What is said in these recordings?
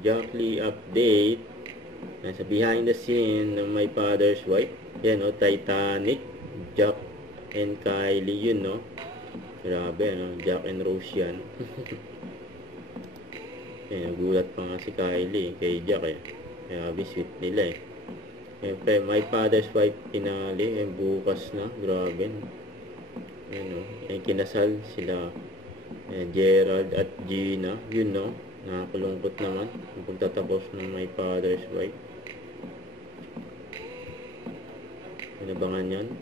Jack Lee update. Nasa behind the scene ng My Father's Wife. Yan, no? Titanic. Jack and Kylie, yun, no? Grabe, no? Jack and Rose yan. Nagulat pa nga si Kylie kay Jack, eh. Grabe, sweet nila, eh. Siyempre, My Father's Wife finale. Bukas na. Grabe, no? Yan, no? Kinasal sila Gerald at Gina. Yun, no? Nakakalungkot naman ang pagtatapos ng My Father's Wife. Inabangan yan.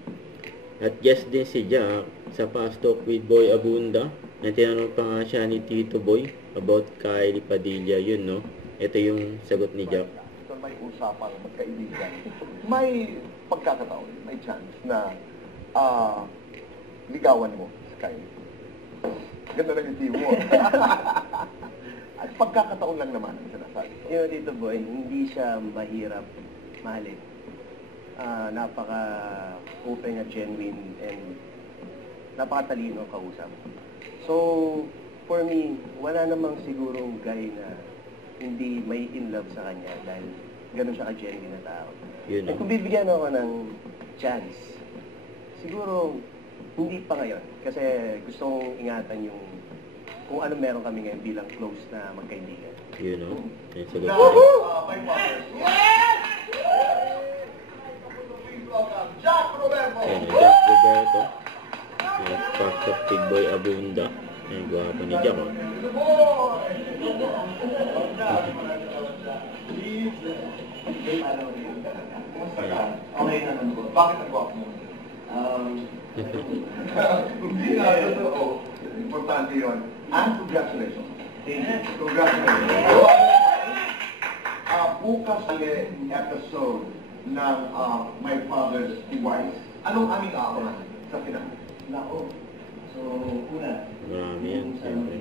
At guest din si Jack sa Fast Talk with Boy Abunda. Tinanong pa nga siya ni Tito Boy about Kylie Padilla. Yun, no? Ito yung sagot ni Jack. May usapang magkaibigan. May pagkakataon, may chance na ligawan mo si Kylie. Ganda na yung mo. At pagkakataon lang naman ang sinasabi. Yung Tito Boy, hindi siya mahirap mahalin. Napaka-open at genuine and napakatalino ang kausap. So, for me, wala namang sigurong guy na hindi may in love sa kanya dahil ganun siya ka-genuine na tao. Yun, Kung bibigyan ako ng chance, siguro hindi pa ngayon. Kasi gusto kong ingatan yung kung ano meron kami ngayon bilang close na magkaibigan. Yun, no? Yung sagot. My Father's Wife. Jack Roberto. Jack Roberto. At Fast Talk with Boy Abunda. Gwapo ni Jack, oh. Okay na naman po. Bakit ang gwapo mo? Hindi na, totoo. Importante yun. And congratulations. Congratulations. Bukas ang episode ng My Father's Wife. Anong aming ako sa final? Nako. So, una. Marami yan, siyempre.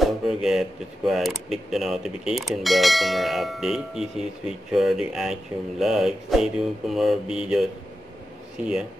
Don't forget to subscribe, click the notification bell for more updates. This is Richard Action Vlog. Stay tuned for more videos. See ya.